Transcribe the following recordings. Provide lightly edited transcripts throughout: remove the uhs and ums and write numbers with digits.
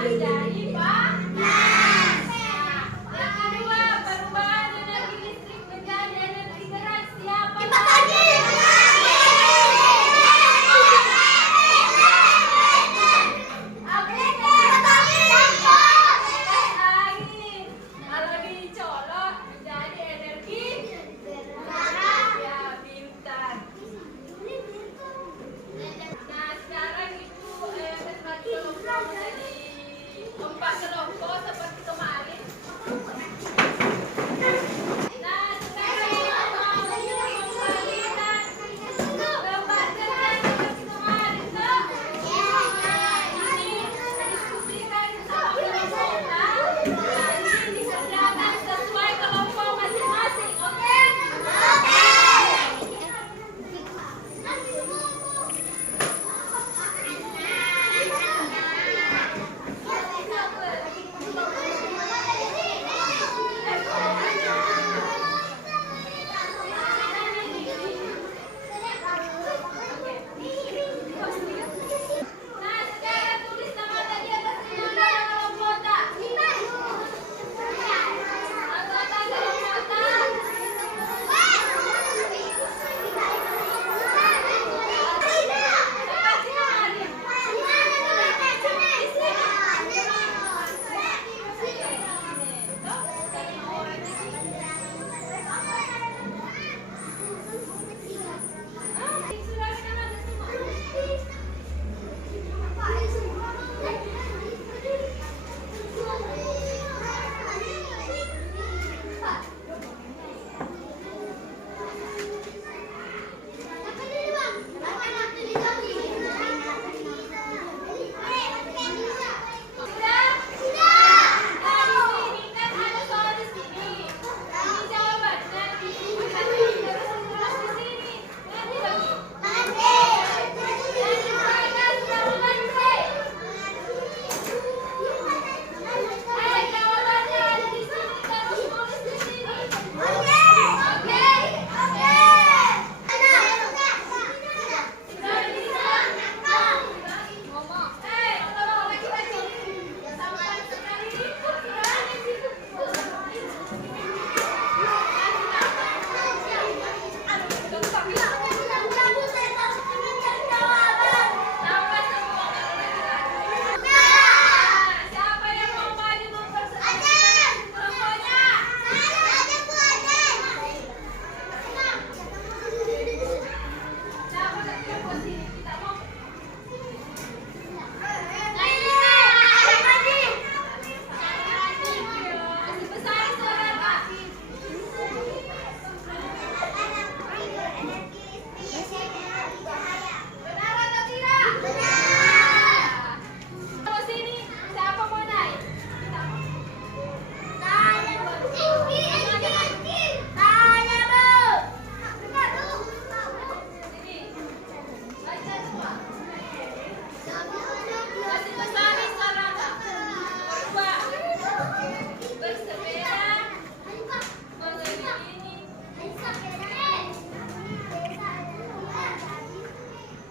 menjadi panas. Yang kedua, perubahan energi listrik menjadi energi gerak. Siapa? Kalau dicolok menjadi energi gerak. Ya, bintang. Nah, sekarang itu terbagi kelompok menjadi 4 kelompok seperti kemarin. Nah, sekarang kita mau mengembalikan gambar kerja seperti kemarin, toh? Ini diskusikan sama kelompok. Nanti dikerjakan sesuai kelompok masing-masing, oke? Nah, sekarang tulis nama tadi atas nama kelompok tak? Anggota kelompok tak? Seperti kemarin. Siapa yang mau maju mempersembahkan kelompoknya? Siapa yang kelompok sini? Kita mau. Masih besar suara, Kak. Benar atau tidak? Mau sini, siapa mau naik? Kita mau. Sini. Baca semua. Masih besar suara, Kak. Dua. Bersepeda mengelilingi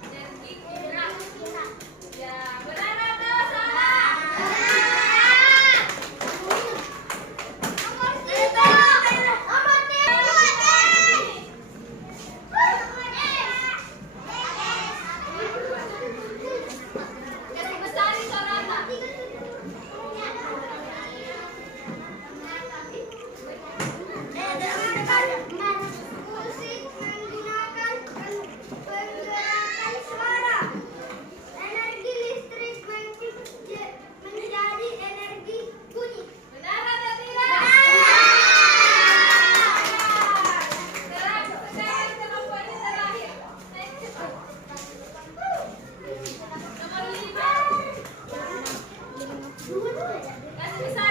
energi gerak. Ya, benar atau salah? Kasih besar suara, Kak. Musik menggunakan penggerakan suara. Energi listrik menjadi energi bunyi. Benar atau tidak? Sekarang kelompoknya terakhir. Naik cepat. Nomor 5. Kasih besar.